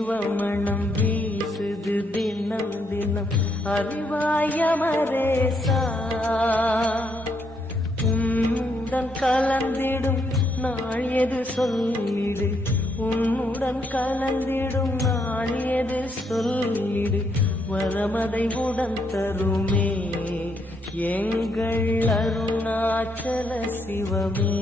ஜீவமணம் வீசுது தினம் தினம் அறிவாயமரேசா உன்னுடன் கலந்திடும் நாள் எது சொல்லிடு உன்னுடன் கலந்திடும் நாள் எது சொல்லிடு வரமதை உடன் தருமே எங்கள் அருணாச்சல சிவமே.